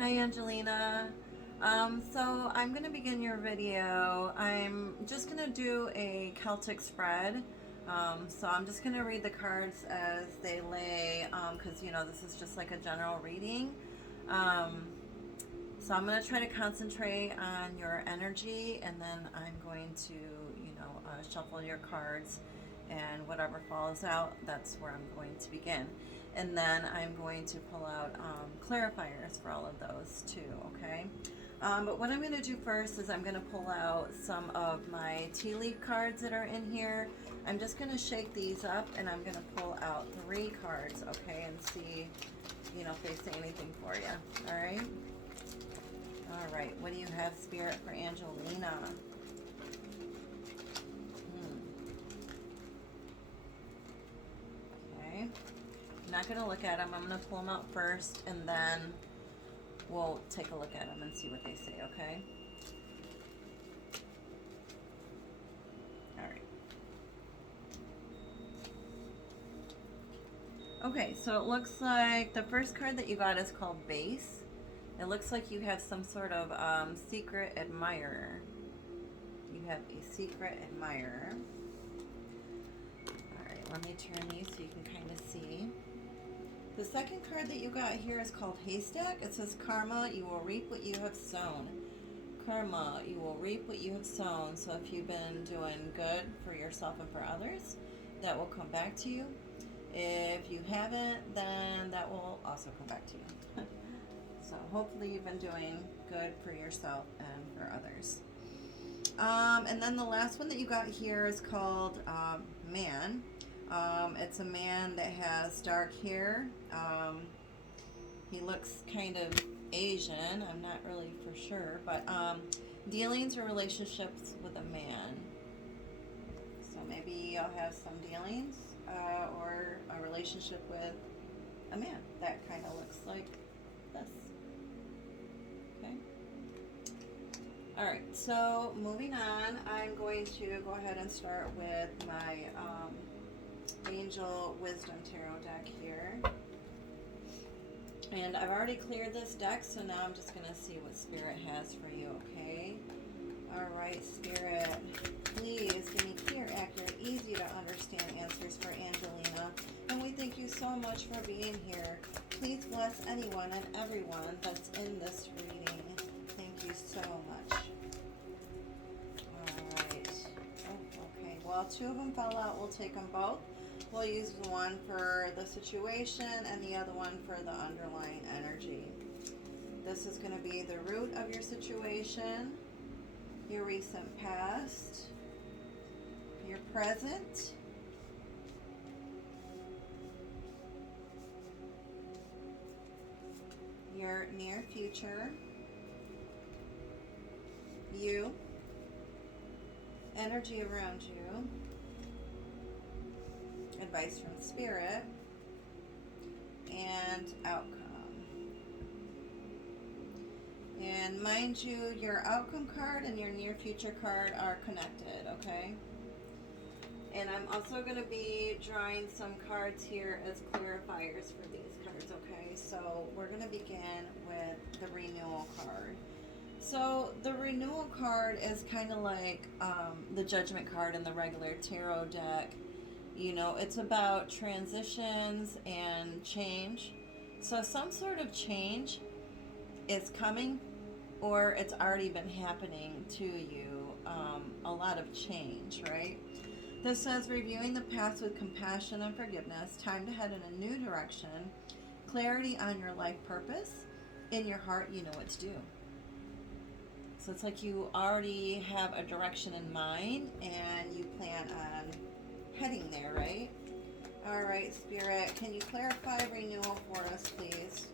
Hi Angelina. So I'm going to begin your video. I'm just going to do a Celtic spread. So I'm just going to read the cards as they lay because this is just like a general reading. Um, so I'm going to try to concentrate on your energy, and then I'm going to shuffle your cards, and whatever falls out, that's where I'm going to begin. And then I'm going to pull out clarifiers for all of those too, okay? But what I'm going to do first is I'm going to pull out some of my tea leaf cards that are in here. I'm just going to shake these up, and I'm going to pull out 3 cards, okay, and see, if they say anything for you. All right? All right. What do you have, Spirit, for Angelina? Okay. I'm not going to look at them. I'm going to pull them out first, and then we'll take a look at them and see what they say, okay? All right. Okay, so it looks like the first card that you got is called Base. It looks like you have some sort of secret admirer. You have a secret admirer. All right, let me turn these so you can kind of see. The second card that you got here is called Haystack. It says Karma, you will reap what you have sown. Karma, you will reap what you have sown. So if you've been doing good for yourself and for others, that will come back to you. If you haven't, then that will also come back to you. So hopefully you've been doing good for yourself and for others. And then the last one that you got here is called Man. It's a man that has dark hair. He looks kind of Asian. I'm not really for sure, but dealings or relationships with a man. So maybe you'll have some dealings or a relationship with a man that kind of looks like this. Okay. All right. So moving on, I'm going to go ahead and start with my Angel Wisdom Tarot deck here. And I've already cleared this deck, so now I'm just going to see what Spirit has for you, okay? All right, Spirit, please give me clear, accurate, easy to understand answers for Angelina. And we thank you so much for being here. Please bless anyone and everyone that's in this reading. Thank you so much. All right. Oh, okay. Well, 2 of them fell out. We'll take them both. We'll use one for the situation and the other one for the underlying energy. This is going to be the root of your situation, your recent past, your present, your near future, you, energy around you, advice from Spirit, and outcome. And mind you, your outcome card and your near future card are connected, okay? And I'm also going to be drawing some cards here as clarifiers for these cards, okay? So we're going to begin with the renewal card. So the renewal card is kind of like the judgment card in the regular tarot deck. It's about transitions and change. So some sort of change is coming, or it's already been happening to you. A lot of change, right? This says reviewing the past with compassion and forgiveness, time to head in a new direction, clarity on your life purpose. In your heart, you know what to do. So it's like you already have a direction in mind and you plan on heading there, right? All right, Spirit, can you clarify renewal for us, please?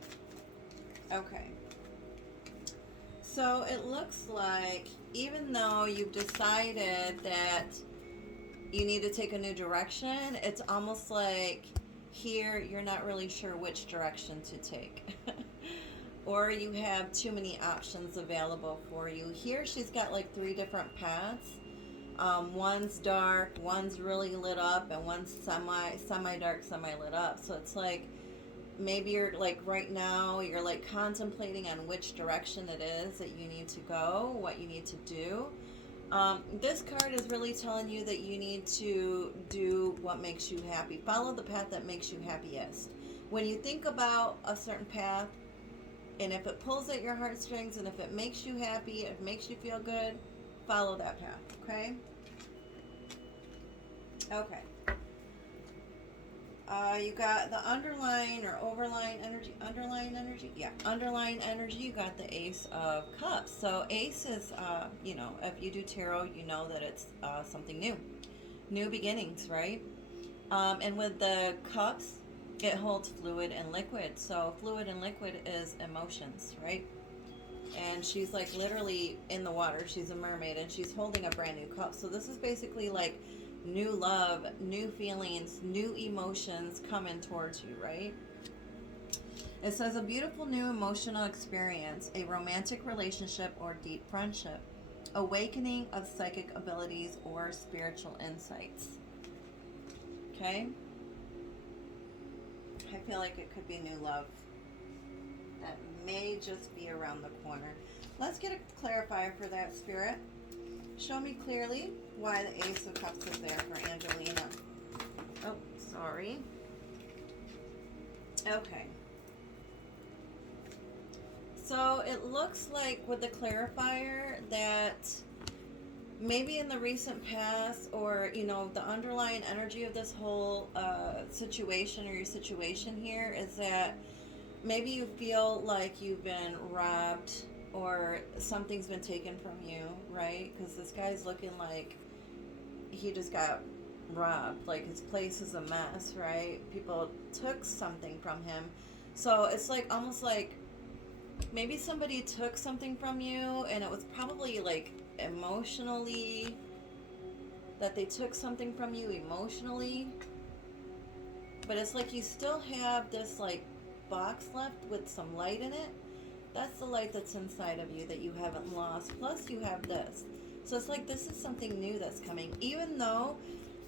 Okay. So it looks like even though you've decided that you need to take a new direction, it's almost like here you're not really sure which direction to take. Or you have too many options available for you. Here she's got like 3 different paths. One's dark, one's really lit up, and one's semi-dark, semi-lit up. So it's like maybe you're like right now, you're like contemplating on which direction it is that you need to go, what you need to do. This card is really telling you that you need to do what makes you happy. Follow the path that makes you happiest. When you think about a certain path, and if it pulls at your heartstrings, and if it makes you happy, it makes you feel good, follow that path, okay? Okay. You got the underlying or overlying energy. Underlying energy? Yeah. Underlying energy, you got the Ace of Cups. So Ace is, you know, if you do tarot, you know that it's something new. New beginnings, right? And with the cups, it holds fluid and liquid. So fluid and liquid is emotions, right? And she's like literally in the water. She's a mermaid and she's holding a brand new cup. So this is basically like new love, new feelings, new emotions coming towards you, right? It says a beautiful new emotional experience, a romantic relationship or deep friendship, awakening of psychic abilities or spiritual insights. Okay? I feel like it could be new love that may just be around the corner. Let's get a clarifier for that, Spirit. Show me clearly why the Ace of Cups is there for Angelina. Oh, sorry. Okay. So it looks like with the clarifier that maybe in the recent past, or, you know, the underlying energy of this whole situation or your situation here is that maybe you feel like you've been robbed or something's been taken from you, right? Because this guy's looking like he just got robbed. Like his place is a mess, right? People took something from him. So it's like almost like maybe somebody took something from you and it was probably like emotionally, that they took something from you emotionally. But it's like you still have this like box left with some light in it. That's the light that's inside of you that you haven't lost. Plus you have this. So it's like this is something new that's coming. Even though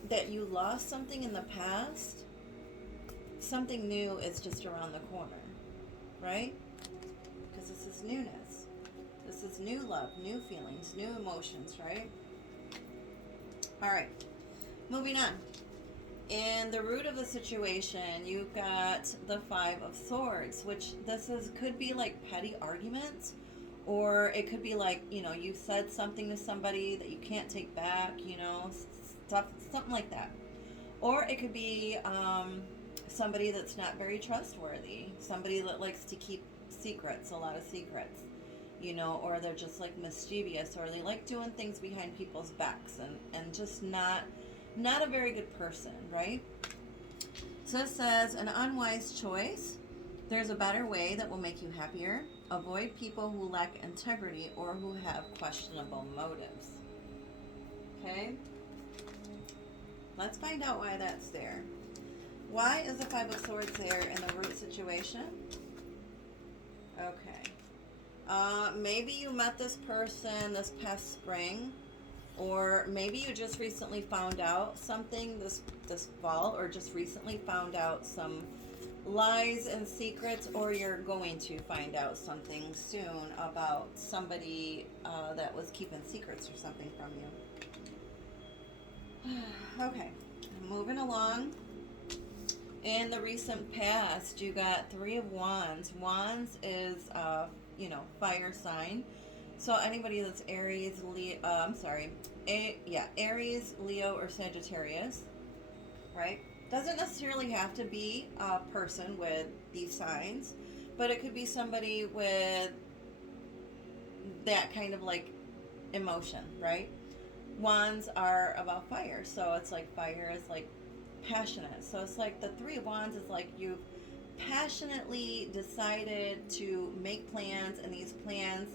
that you lost something in the past, something new is just around the corner, right? Because this is newness. This is new love, new feelings, new emotions, right? All right, moving on. In the root of the situation, you've got the Five of Swords, which this is could be like petty arguments, or it could be like, you know, you said something to somebody that you can't take back, you know, something like that. Or it could be somebody that's not very trustworthy, somebody that likes to keep secrets, a lot of secrets, you know, or they're just like mischievous, or they like doing things behind people's backs and just not a very good person, right? So it says an unwise choice. There's a better way that will make you happier. Avoid people who lack integrity or who have questionable motives. Okay? Let's find out why that's there. Why is the Five of Swords there in the root situation? Okay. Maybe you met this person this past spring, or maybe you just recently found out something this fall, or just recently found out some lies and secrets, or you're going to find out something soon about somebody that was keeping secrets or something from you. Okay, moving along. In the recent past, you got Three of Wands. Wands is, you know, fire sign. So anybody that's Aries, Aries, Leo, or Sagittarius, right? Doesn't necessarily have to be a person with these signs, but it could be somebody with that kind of like emotion, right? Wands are about fire, so it's like fire is like passionate. So it's like the Three of Wands is like you've passionately decided to make plans, and these plans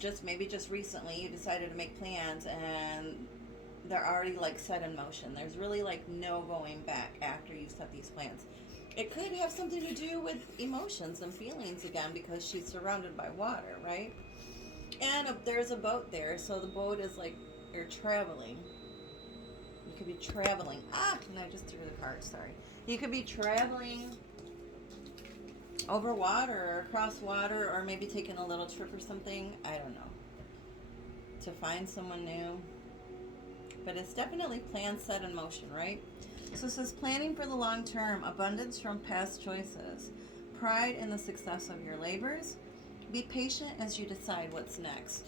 just recently you decided to make plans and they're already like set in motion. There's really like no going back after you set these plans. It could have something to do with emotions and feelings again, because she's surrounded by water, right? And there's a boat there, so the boat is like you're traveling. You could be traveling. And I just threw the card, sorry. You could be traveling over water or across water, or maybe taking a little trip or something. I don't know. To find someone new. But it's definitely plans set in motion, right? So it says planning for the long term, abundance from past choices, pride in the success of your labors. Be patient as you decide what's next.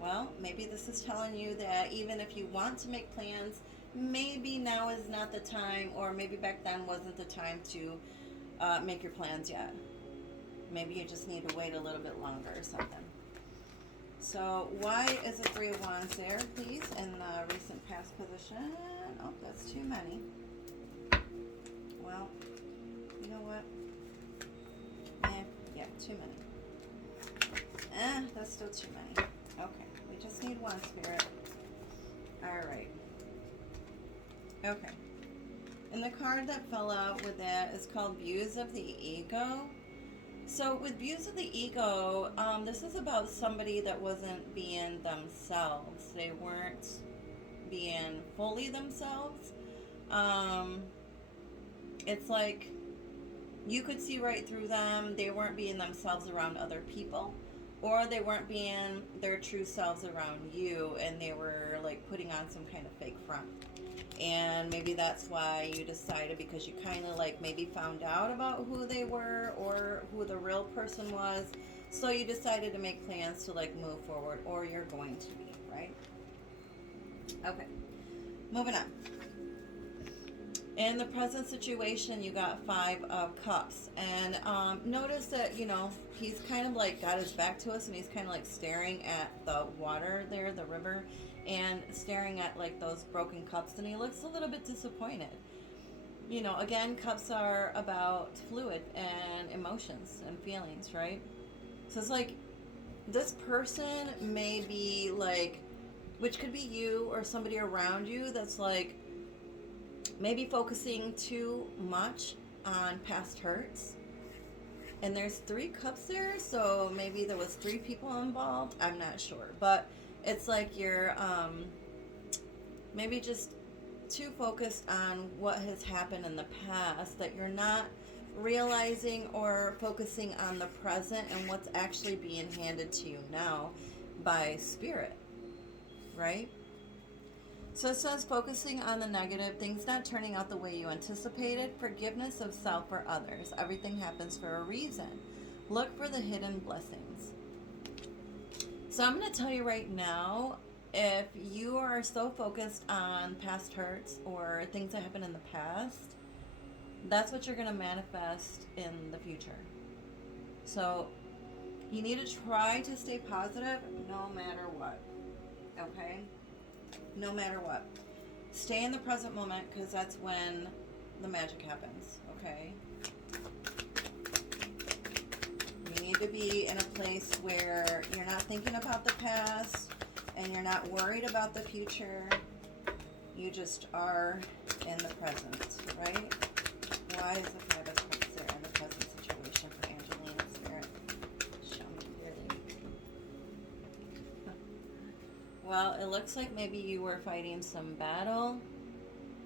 Well, maybe this is telling you that even if you want to make plans, maybe now is not the time, or maybe back then wasn't the time to make your plans yet. Maybe you just need to wait a little bit longer or something. So why is the Three of Wands there, please, in the recent past position? Oh, that's too many. Well, you know what? Yeah, too many. That's still too many. Okay, we just need one, Spirit. All right. Okay. And the card that fell out with that is called Views of the Ego. So with Views of the Ego, this is about somebody that wasn't being themselves. They weren't being fully themselves. It's like you could see right through them. They weren't being themselves around other people, or they weren't being their true selves around you, and they were like putting on some kind of fake front. And maybe that's why you decided, because you kind of like maybe found out about who they were or who the real person was, so you decided to make plans to like move forward, or you're going to be, right? Okay, moving on. In the present situation, you got Five of Cups, and notice that, you know, he's kind of like got his back to us, and he's kind of like staring at the water there, the river, and staring at like those broken cups, and he looks a little bit disappointed. You know, again, cups are about fluid and emotions and feelings, right? So it's like this person may be like, which could be you or somebody around you, that's like maybe focusing too much on past hurts. And there's 3 cups there, so maybe there was 3 people involved. I'm not sure, but it's like you're maybe just too focused on what has happened in the past, that you're not realizing or focusing on the present and what's actually being handed to you now by Spirit, right? So it says focusing on the negative, things not turning out the way you anticipated, forgiveness of self or others. Everything happens for a reason. Look for the hidden blessings. So I'm going to tell you right now, if you are so focused on past hurts or things that happened in the past, that's what you're going to manifest in the future. So you need to try to stay positive no matter what. Okay? No matter what. Stay in the present moment, because that's when the magic happens. Okay? You need to be in a place where you're not thinking about the past and you're not worried about the future. You just are in the present, right? Why is the Five of Cups there in the present situation for Angelina Spirit? Show me really. Well, it looks like maybe you were fighting some battle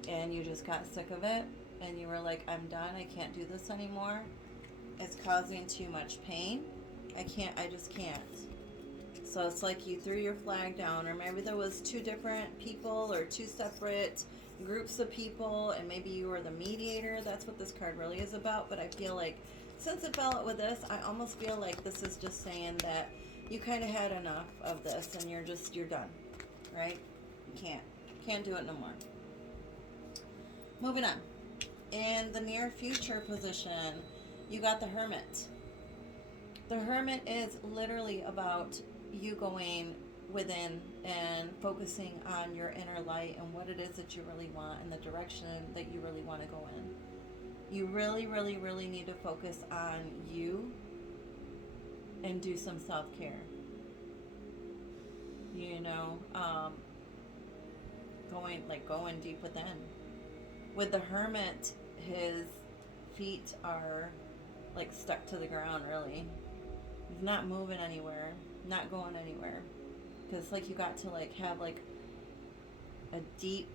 and you just got sick of it and you were like, I'm done, I can't do this anymore. It's causing too much pain. I just can't. So it's like you threw your flag down, or maybe there was 2 different people or 2 separate groups of people, and maybe you were the mediator. That's what this card really is about. But I feel like since it fell out with this, I almost feel like this is just saying that you kind of had enough of this and you're done, right? You can't do it no more. Moving on. In the near future position, you got the Hermit. The Hermit is literally about you going within and focusing on your inner light and what it is that you really want and the direction that you really want to go in. You really, really, really need to focus on you and do some self-care. You know, going deep within. With the Hermit, his feet are like stuck to the ground, really. He's not moving anywhere, not going anywhere. Because like you got to like have like a deep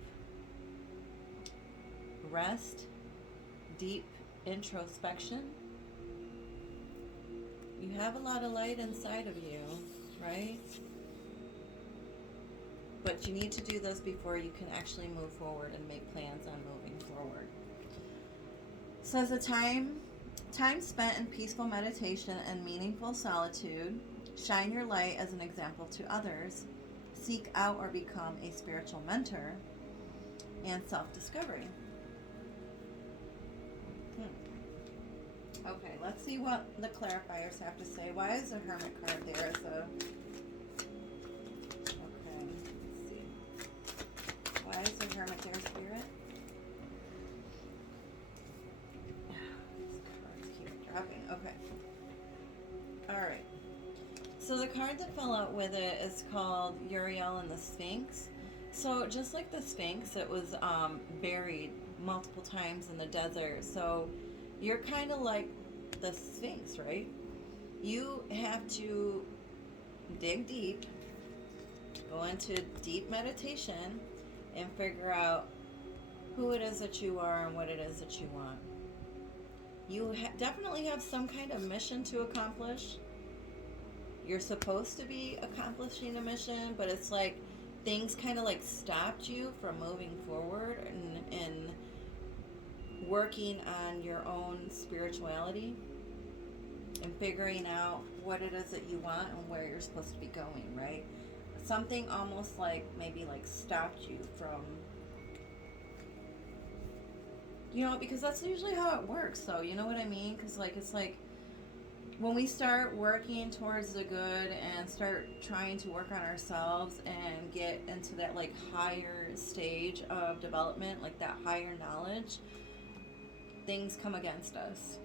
rest, deep introspection, You have a lot of light inside of you, right? But you need to do this before you can actually move forward and make plans on moving forward. So as a time spent in peaceful meditation and meaningful solitude, shine your light as an example to others, seek out or become a spiritual mentor, and self-discovery. Okay, let's see what the clarifiers have to say. Why is the Hermit card there? Okay, let's see. Why is the Hermit there, Spirit? These cards keep dropping. Okay. Alright. So the card that fell out with it is called Uriel and the Sphinx. So just like the Sphinx, it was buried multiple times in the desert. So you're kind of like the Sphinx, right? You have to dig deep, go into deep meditation, and figure out who it is that you are and what it is that you want. You definitely have some kind of mission to accomplish. You're supposed to be accomplishing a mission, but it's like things kind of like stopped you from moving forward and working on your own spirituality and figuring out what it is that you want and where you're supposed to be going, right? Something almost like maybe like stopped you from, because that's usually how it works, so you know what I mean? Because like it's like when we start working towards the good and start trying to work on ourselves and get into that like higher stage of development, like that higher knowledge, things come against us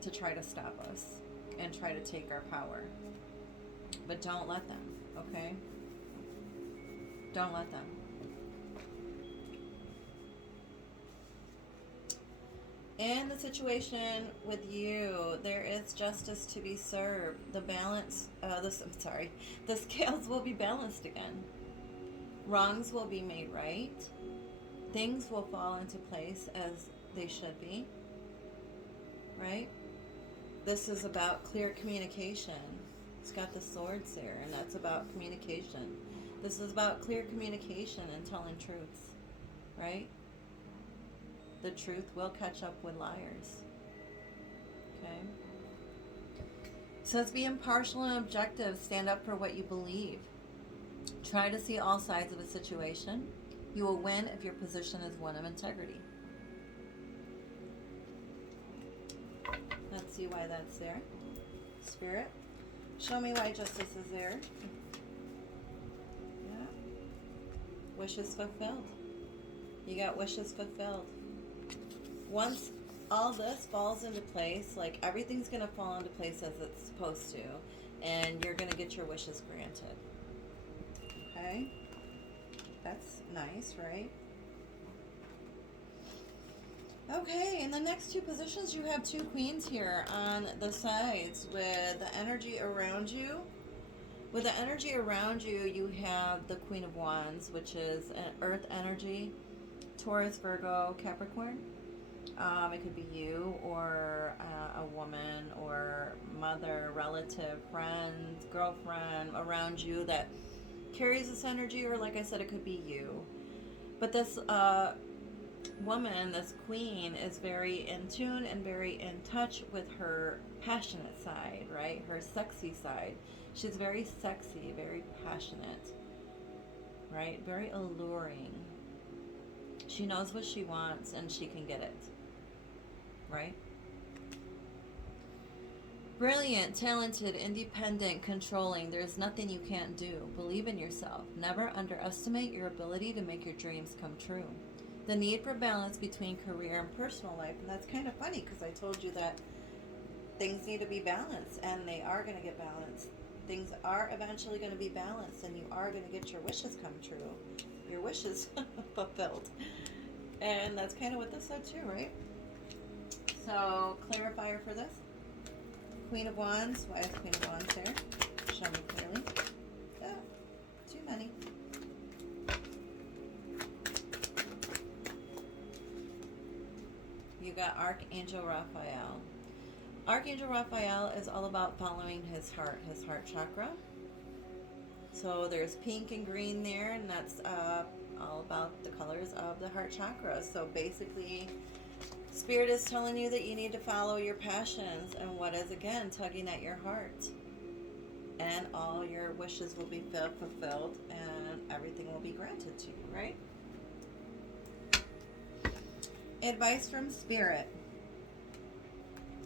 to try to stop us and try to take our power. But don't let them, okay? Don't let them. In the situation with you, there is justice to be served. The scales will be balanced again. Wrongs will be made right. Things will fall into place as they should be. Right? This is about clear communication. It's got the swords there, and that's about communication. This is about clear communication and telling truths. Right? The truth will catch up with liars. Okay? So let's be impartial and objective. Stand up for what you believe. Try to see all sides of a situation. You will win if your position is one of integrity. Let's see why that's there. Spirit, show me why justice is there. Yeah. Wishes fulfilled. You got wishes fulfilled. Once all this falls into place, like everything's going to fall into place as it's supposed to, and you're going to get your wishes granted. Okay? That's nice, right? Okay, in the next two positions, you have two queens here on the sides with the energy around you. With the energy around you, you have the Queen of Wands, which is an earth energy, Taurus, Virgo, Capricorn. It could be you or a woman or mother, relative, friend, girlfriend around you that carries this energy, or like I said, it could be you. But this woman, this queen, is very in tune and very in touch with her passionate side, right? Her sexy side. She's very sexy, very passionate, right? Very alluring. She knows what she wants and she can get it, right? Brilliant, talented, independent, controlling. There's nothing you can't do. Believe in yourself. Never underestimate your ability to make your dreams come true. The need for balance between career and personal life. And that's kind of funny because I told you that things need to be balanced, and they are going to get balanced. Things are eventually going to be balanced, and you are going to get your wishes come true. Your wishes fulfilled. And that's kind of what this said too, right? So, clarifier for this. Queen of Wands. Why is Queen of Wands there? Show me clearly. Oh, too many. You got Archangel Raphael. Archangel Raphael is all about following his heart chakra. So there's pink and green there, and that's all about the colors of the heart chakra. So basically, Spirit is telling you that you need to follow your passions and what is, again, tugging at your heart. And all your wishes will be fulfilled and everything will be granted to you, right? Advice from Spirit.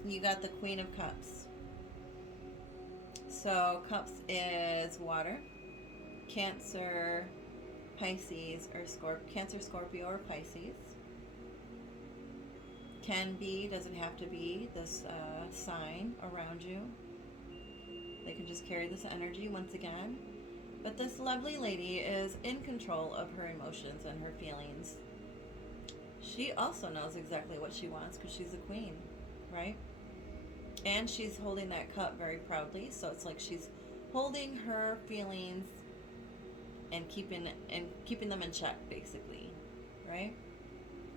You got the Queen of Cups. So Cups is water, Cancer, Pisces, or Cancer, Scorpio, or Pisces. Can be, doesn't have to be, this sign around you. They can just carry this energy once again. But this lovely lady is in control of her emotions and her feelings. She also knows exactly what she wants because she's a queen, right? And she's holding that cup very proudly. So it's like she's holding her feelings and keeping them in check, basically, right?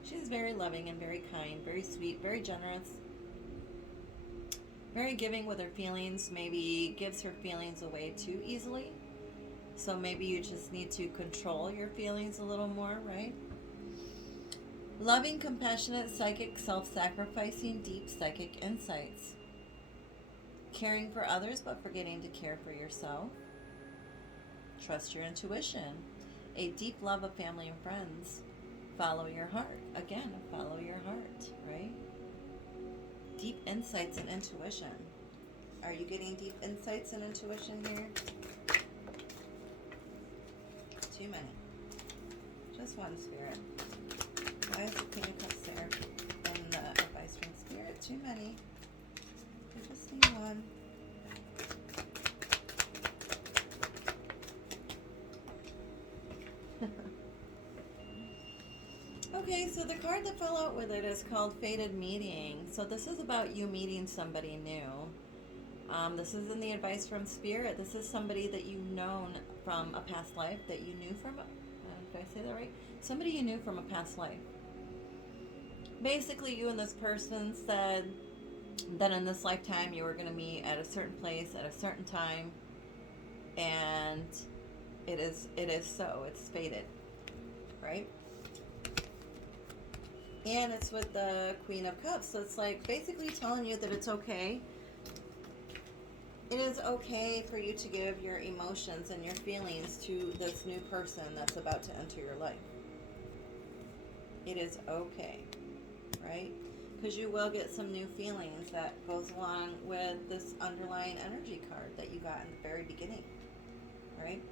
She's very loving and very kind, very sweet, very generous, very giving with her feelings. Maybe gives her feelings away too easily. So maybe you just need to control your feelings a little more, right? Loving, compassionate, psychic, self-sacrificing, deep psychic insights. Caring for others but forgetting to care for yourself. Trust your intuition. A deep love of family and friends. Follow your heart. Again, follow your heart, right? Deep insights and intuition. Are you getting deep insights and intuition here? Too many. Just one, Spirit. Why is the Queen of Cups there? And the advice from Spirit. Too many. You just need one. Okay, so the card that fell out with it is called Fated Meeting. So this is about you meeting somebody new. This is in the advice from Spirit. This is somebody that you've known from a past life, that you knew from, did I say that right? Somebody you knew from a past life. Basically, you and this person said that in this lifetime you were going to meet at a certain place at a certain time, and it is so. It's fated, right? And it's with the Queen of Cups. So it's like basically telling you that it's okay. It is okay for you to give your emotions and your feelings to this new person that's about to enter your life. It is okay, right? Because you will get some new feelings that goes along with this underlying energy card that you got in the very beginning, right?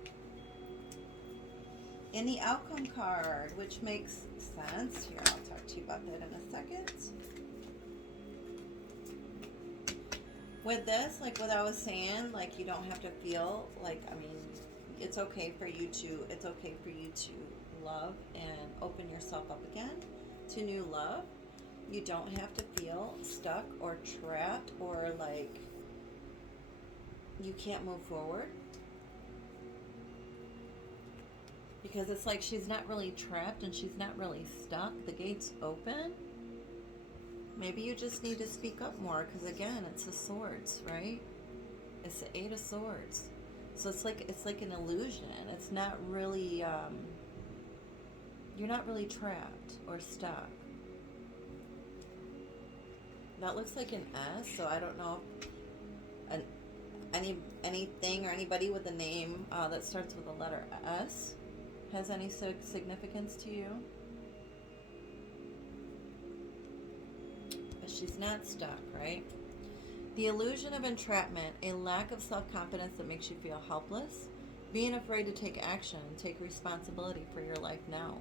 In the outcome card, which makes sense. Here, I'll talk to you about that in a second. With this, like what I was saying, like you don't have to feel like, I mean, it's okay for you to love and open yourself up again to new love. You don't have to feel stuck or trapped or like you can't move forward. Because it's like she's not really trapped and she's not really stuck. The gate's open. Maybe you just need to speak up more because again, it's the swords, right? It's the 8 of Swords. So it's like an illusion. It's not really you're not really trapped or stuck. That looks like an S, so I don't know if anything or anybody with a name that starts with the letter S has any significance to you. But she's not stuck, right? The illusion of entrapment, a lack of self-confidence that makes you feel helpless, being afraid to take action, take responsibility for your life now.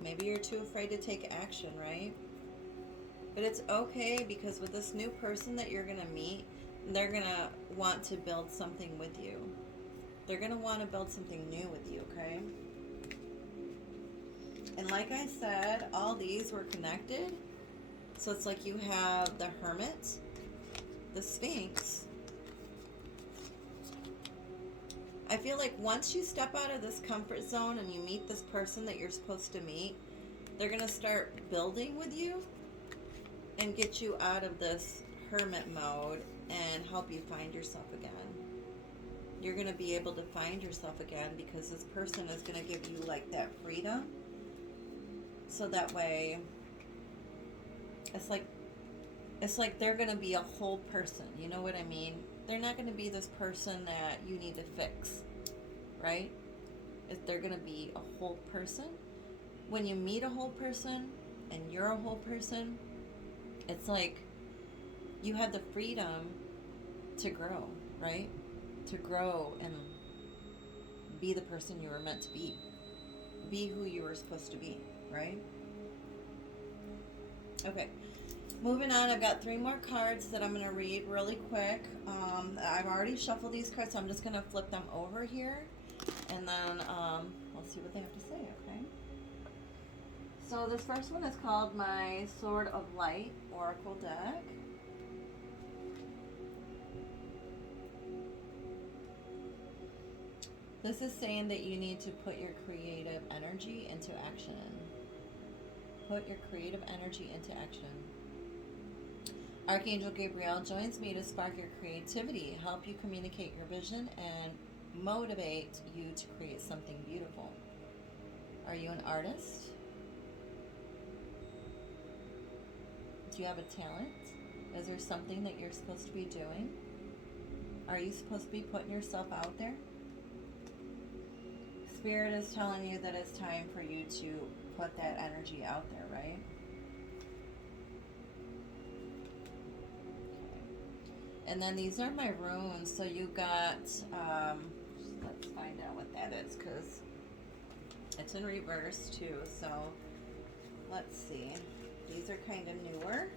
Maybe you're too afraid to take action, right? But it's okay because with this new person that you're going to meet, they're going to want to build something with you. They're going to want to build something new with you, okay? And like I said, all these were connected. So it's like you have the Hermit, the Sphinx. I feel like once you step out of this comfort zone and you meet this person that you're supposed to meet, they're going to start building with you and get you out of this hermit mode and help you find yourself again. You're going to be able to find yourself again because this person is going to give you like that freedom. So that way, it's like they're going to be a whole person. You know what I mean? They're not going to be this person that you need to fix, right? If they're going to be a whole person. When you meet a whole person and you're a whole person, it's like you have the freedom to grow, right? To grow and be the person you were meant to be. Be who you were supposed to be, right? Okay. Moving on, I've got 3 more cards that I'm going to read really quick. I've already shuffled these cards, so I'm just going to flip them over here. And then we'll see what they have to say, okay? So this first one is called my Sword of Light Oracle deck. This is saying that you need to put your creative energy into action. Put your creative energy into action. Archangel Gabriel joins me to spark your creativity, help you communicate your vision, and motivate you to create something beautiful. Are you an artist? Do you have a talent? Is there something that you're supposed to be doing? Are you supposed to be putting yourself out there? Spirit is telling you that it's time for you to put that energy out there, right? And then these are my runes. So you got, let's find out what that is because it's in reverse too. So let's see. These are kind of newer.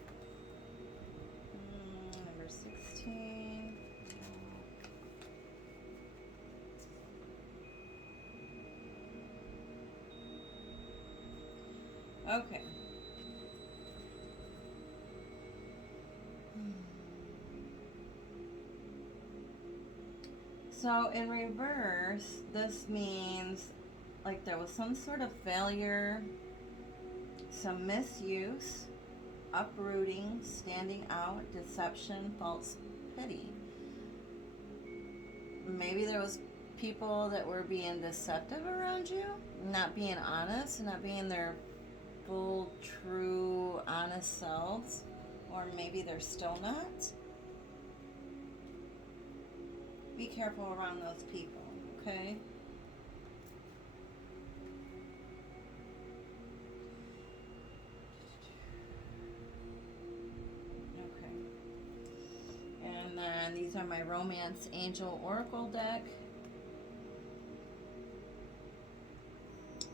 Number 16. Okay. So in reverse, this means like there was some sort of failure, some misuse, uprooting, standing out, deception, false pity. Maybe there was people that were being deceptive around you, not being honest, not being their full, true, honest selves, or maybe they're still not. Be careful around those people, okay? Okay. And then these are my Romance Angel Oracle deck.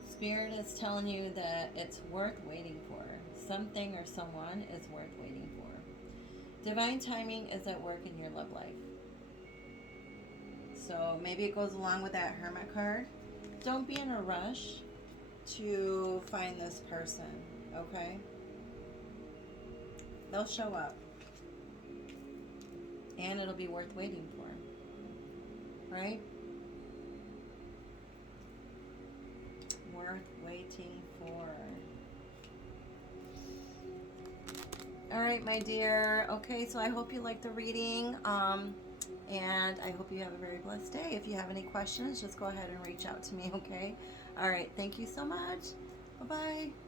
Spirit is telling you that it's worth waiting for. Something or someone is worth waiting for. Divine timing is at work in your love life. So maybe it goes along with that Hermit card. Don't be in a rush to find this person, okay? They'll show up. And it'll be worth waiting for. Right? Worth waiting for. All right, my dear. Okay, so I hope you liked the reading. And I hope you have a very blessed day. If you have any questions, just go ahead and reach out to me, okay? All right, thank you so much. Bye-bye.